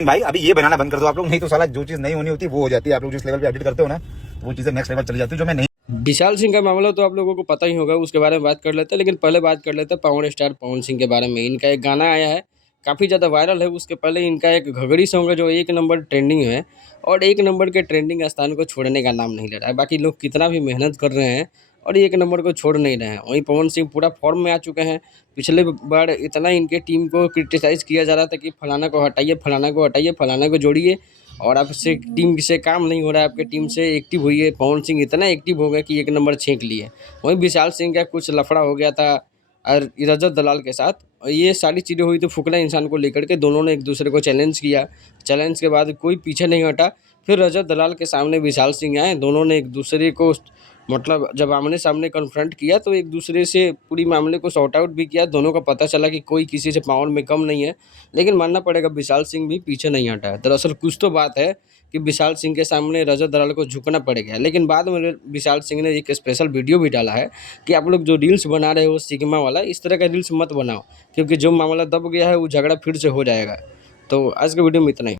भाई अभी ये बनाना बंद कर दो आप लोग, नहीं तो साला जो चीज नहीं होनी होती वो हो जाती है। आप लोग जिस लेवल पे एडिट करते हो ना, वो चीजें नेक्स्ट लेवल चली जाती है जो मैं नहीं। विशाल सिंह का मामला तो आप लोगों को पता ही होगा, उसके बारे में बात कर लेते हैं। लेकिन पहले बात कर लेते हैं पावर स्टार पवन सिंह के बारे में। इनका एक गाना आया है, काफ़ी ज़्यादा वायरल है। उसके पहले इनका एक घघड़ी सॉन्ग है जो 1 नंबर ट्रेंडिंग है, और 1 नंबर के ट्रेंडिंग स्थान को छोड़ने का नाम नहीं ले रहा है। बाकी लोग कितना भी मेहनत कर रहे हैं और 1 नंबर को छोड़ नहीं रहे हैं। वहीं पवन सिंह पूरा फॉर्म में आ चुके हैं। पिछले बार इतना इनके टीम को क्रिटिसाइज़ किया जा रहा था कि फलाना को हटाइए, फलाना को हटाइए, फलाना को जोड़िए, और आपसे टीम से काम नहीं हो रहा है, आपके टीम से एक्टिव हुई। पवन सिंह इतना एक्टिव हो गया कि 1 नंबर छींक लिए। वहीं विशाल सिंह का कुछ लफड़ा हो गया था और रजत दलाल के साथ। ये सारी चीज़ें हुई तो फुकना इंसान को लेकर के दोनों ने एक दूसरे को चैलेंज किया। चैलेंज के बाद कोई पीछे नहीं हटा। फिर रजत दलाल के सामने विशाल सिंह आए, दोनों ने एक दूसरे को मतलब जब आमने सामने कन्फ्रंट किया तो एक दूसरे से पूरी मामले को सॉर्ट आउट भी किया। दोनों को पता चला कि कोई किसी से पावर में कम नहीं है। लेकिन मानना पड़ेगा विशाल सिंह भी पीछे नहीं हटा है। दरअसल कुछ तो बात है कि विशाल सिंह के सामने रजत दलाल को झुकना पड़ेगा। लेकिन बाद में विशाल सिंह ने एक स्पेशल वीडियो भी डाला है कि आप लोग जो रील्स बना रहे हो सिग्मा वाला, इस तरह का रील्स मत बनाओ, क्योंकि जो मामला दब गया है वो झगड़ा फिर से हो जाएगा। तो आज के वीडियो में इतना ही।